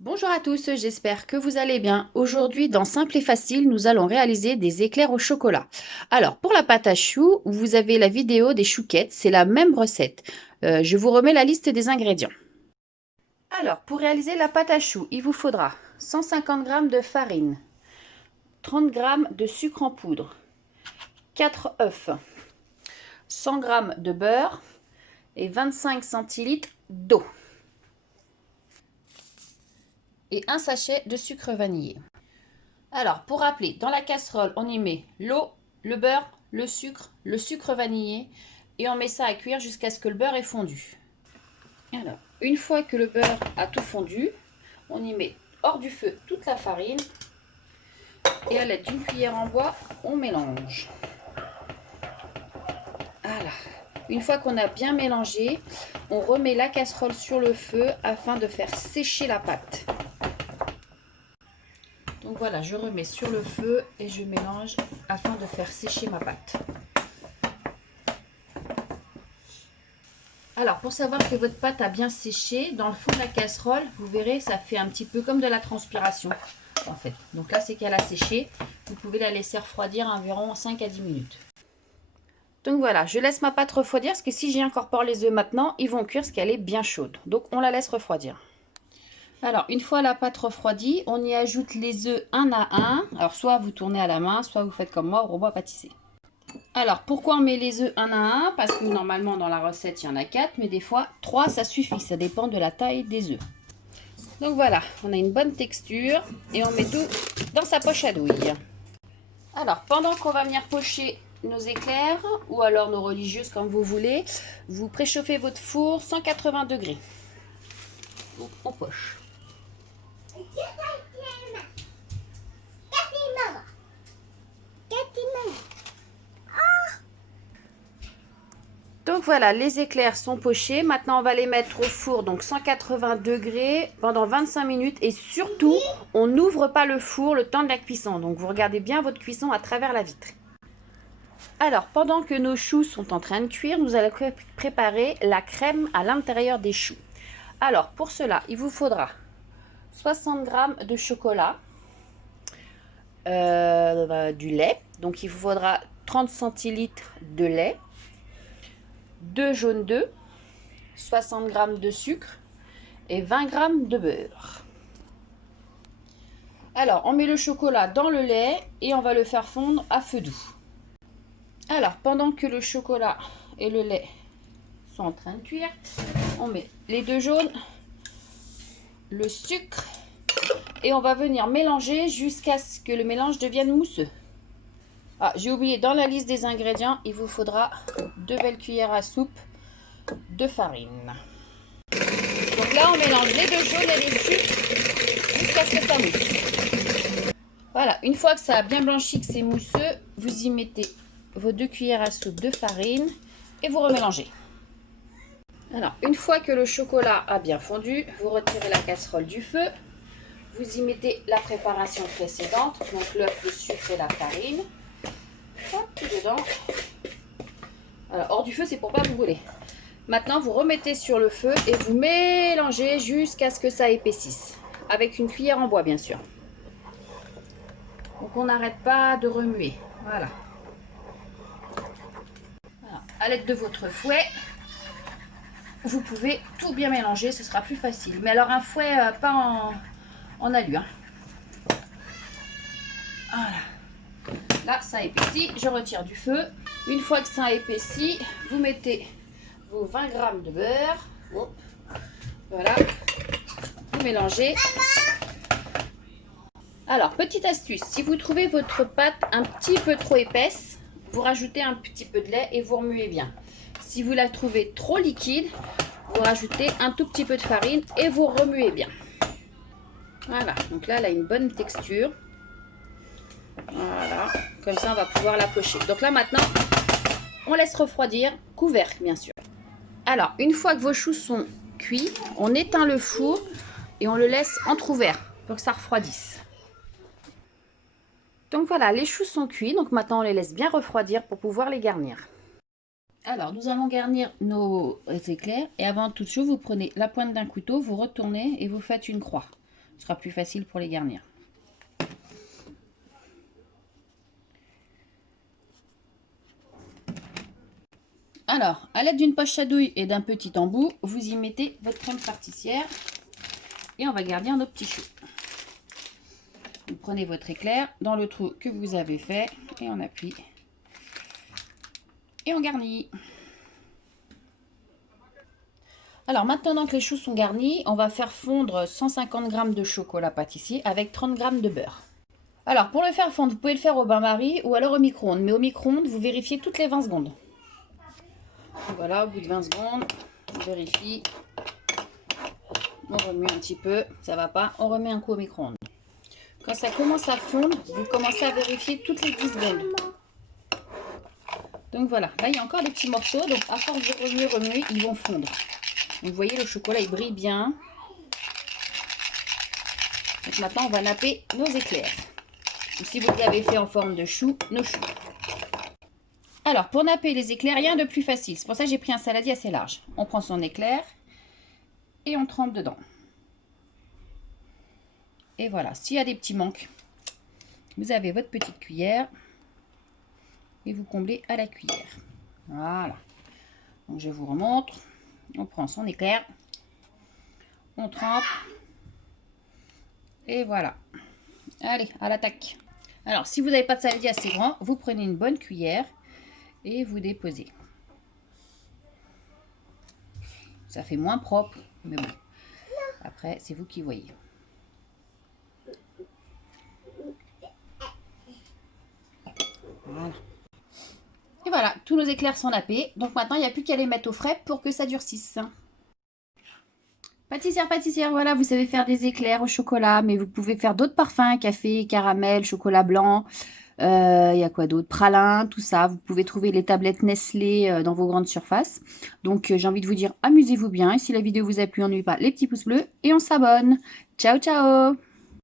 Bonjour à tous, j'espère que vous allez bien. Aujourd'hui, dans Simple et Facile, nous allons réaliser des éclairs au chocolat. Alors, pour la pâte à choux, vous avez la vidéo des chouquettes, c'est la même recette. Je vous remets la liste des ingrédients. Alors, pour réaliser la pâte à choux, il vous faudra 150 g de farine, 30 g de sucre en poudre, 4 œufs, 100 g de beurre et 25 centilitres d'eau. Et un sachet de sucre vanillé. Alors, pour rappeler, dans la casserole, on y met l'eau, le beurre, le sucre vanillé et on met ça à cuire jusqu'à ce que le beurre ait fondu. Alors, une fois que le beurre a tout fondu, on y met hors du feu toute la farine et à l'aide d'une cuillère en bois, on mélange. Voilà. Une fois qu'on a bien mélangé, on remet la casserole sur le feu afin de faire sécher la pâte. Donc voilà, je remets sur le feu et je mélange afin de faire sécher ma pâte. Alors, pour savoir que votre pâte a bien séché, dans le fond de la casserole, vous verrez, ça fait un petit peu comme de la transpiration, en fait. Donc là, c'est qu'elle a séché. Vous pouvez la laisser refroidir environ 5 à 10 minutes. Donc voilà, je laisse ma pâte refroidir, parce que si j'y incorpore les œufs maintenant, ils vont cuire parce qu'elle est bien chaude. Donc, on la laisse refroidir. Alors, une fois la pâte refroidie, on y ajoute les œufs un à un. Alors, soit vous tournez à la main, soit vous faites comme moi au robot à pâtisser. Alors, pourquoi on met les œufs un à un? Parce que normalement, dans la recette, il y en a 4, mais des fois, 3, ça suffit. Ça dépend de la taille des œufs. Donc voilà, on a une bonne texture et on met tout dans sa poche à douille. Alors, pendant qu'on va venir pocher nos éclairs, ou alors nos religieuses, comme vous voulez, vous préchauffez votre four 180 degrés. Donc, on poche. Donc voilà, les éclairs sont pochés. Maintenant, on va les mettre au four, donc 180 degrés, pendant 25 minutes. Et surtout, on n'ouvre pas le four le temps de la cuisson. Donc, vous regardez bien votre cuisson à travers la vitre. Alors, pendant que nos choux sont en train de cuire, nous allons préparer la crème à l'intérieur des choux. Alors, pour cela, il vous faudra 60 g de chocolat, du lait. Donc, il vous faudra 30 centilitres de lait, 2 jaunes d'œufs, 60 g de sucre et 20 g de beurre. Alors, on met le chocolat dans le lait et on va le faire fondre à feu doux. Alors, pendant que le chocolat et le lait sont en train de cuire, on met les 2 jaunes, le sucre et on va venir mélanger jusqu'à ce que le mélange devienne mousseux. Ah, j'ai oublié, dans la liste des ingrédients, il vous faudra 2 belles cuillères à soupe de farine. Donc là, on mélange les 2 jaunes et les sucres jusqu'à ce que ça mousse. Voilà, une fois que ça a bien blanchi, que c'est mousseux, vous y mettez vos 2 cuillères à soupe de farine et vous remélangez. Alors, une fois que le chocolat a bien fondu, vous retirez la casserole du feu. Vous y mettez la préparation précédente, donc l'œuf, le sucre et la farine. Hop, tout dedans. Alors, hors du feu, c'est pour pas vous brûler. Maintenant, vous remettez sur le feu et vous mélangez jusqu'à ce que ça épaississe. Avec une cuillère en bois, bien sûr. Donc, on n'arrête pas de remuer. Voilà. Alors, à l'aide de votre fouet, vous pouvez tout bien mélanger, ce sera plus facile. Mais alors, un fouet pas en alu. Hein. Voilà. Là, ça épaissit. Je retire du feu. Une fois que ça a épaissi, vous mettez vos 20 g de beurre. Hop. Voilà. Vous mélangez. Alors, petite astuce, si vous trouvez votre pâte un petit peu trop épaisse, vous rajoutez un petit peu de lait et vous remuez bien. Si vous la trouvez trop liquide, vous rajoutez un tout petit peu de farine et vous remuez bien. Voilà, donc là, elle a une bonne texture. Voilà, comme ça, on va pouvoir la pocher. Donc là, maintenant, on laisse refroidir, couvercle, bien sûr. Alors, une fois que vos choux sont cuits, on éteint le four et on le laisse entrouvert pour que ça refroidisse. Donc voilà, les choux sont cuits, donc maintenant on les laisse bien refroidir pour pouvoir les garnir. Alors, nous allons garnir nos éclairs et avant toute chose, vous prenez la pointe d'un couteau, vous retournez et vous faites une croix. Ce sera plus facile pour les garnir. Alors, à l'aide d'une poche à douille et d'un petit embout, vous y mettez votre crème pâtissière et on va garnir nos petits choux. Vous prenez votre éclair dans le trou que vous avez fait et on appuie et on garnit. Alors maintenant que les choux sont garnis, on va faire fondre 150 g de chocolat pâtissier avec 30 g de beurre. Alors pour le faire fondre, vous pouvez le faire au bain-marie ou alors au micro-ondes. Mais au micro-ondes, vous vérifiez toutes les 20 secondes. Voilà, au bout de 20 secondes, on vérifie. On remue un petit peu, ça va pas, on remet un coup au micro-ondes. Quand ça commence à fondre, vous commencez à vérifier toutes les 10 secondes. Donc voilà, là il y a encore des petits morceaux, donc à force de remuer, ils vont fondre. Donc vous voyez, le chocolat il brille bien. Donc maintenant on va napper nos éclairs. Ou si vous les avez fait en forme de chou, nos choux. Alors pour napper les éclairs, rien de plus facile. C'est pour ça que j'ai pris un saladier assez large. On prend son éclair et on trempe dedans. Et voilà, s'il y a des petits manques, vous avez votre petite cuillère et vous comblez à la cuillère. Voilà. Donc je vous remontre. On prend son éclair, on trempe et voilà. Allez, à l'attaque. Alors, si vous n'avez pas de saladier assez grand, vous prenez une bonne cuillère et vous déposez. Ça fait moins propre, mais bon. Après, c'est vous qui voyez. Voilà. Et voilà, tous nos éclairs sont nappés. Donc maintenant, il n'y a plus qu'à les mettre au frais pour que ça durcisse. Pâtissière, voilà, vous savez faire des éclairs au chocolat, mais vous pouvez faire d'autres parfums, café, caramel, chocolat blanc. Il y a quoi d'autre? Pralin, tout ça. Vous pouvez trouver les tablettes Nestlé dans vos grandes surfaces. Donc, j'ai envie de vous dire, amusez-vous bien. Et si la vidéo vous a plu, n'oubliez pas les petits pouces bleus et on s'abonne. Ciao, ciao!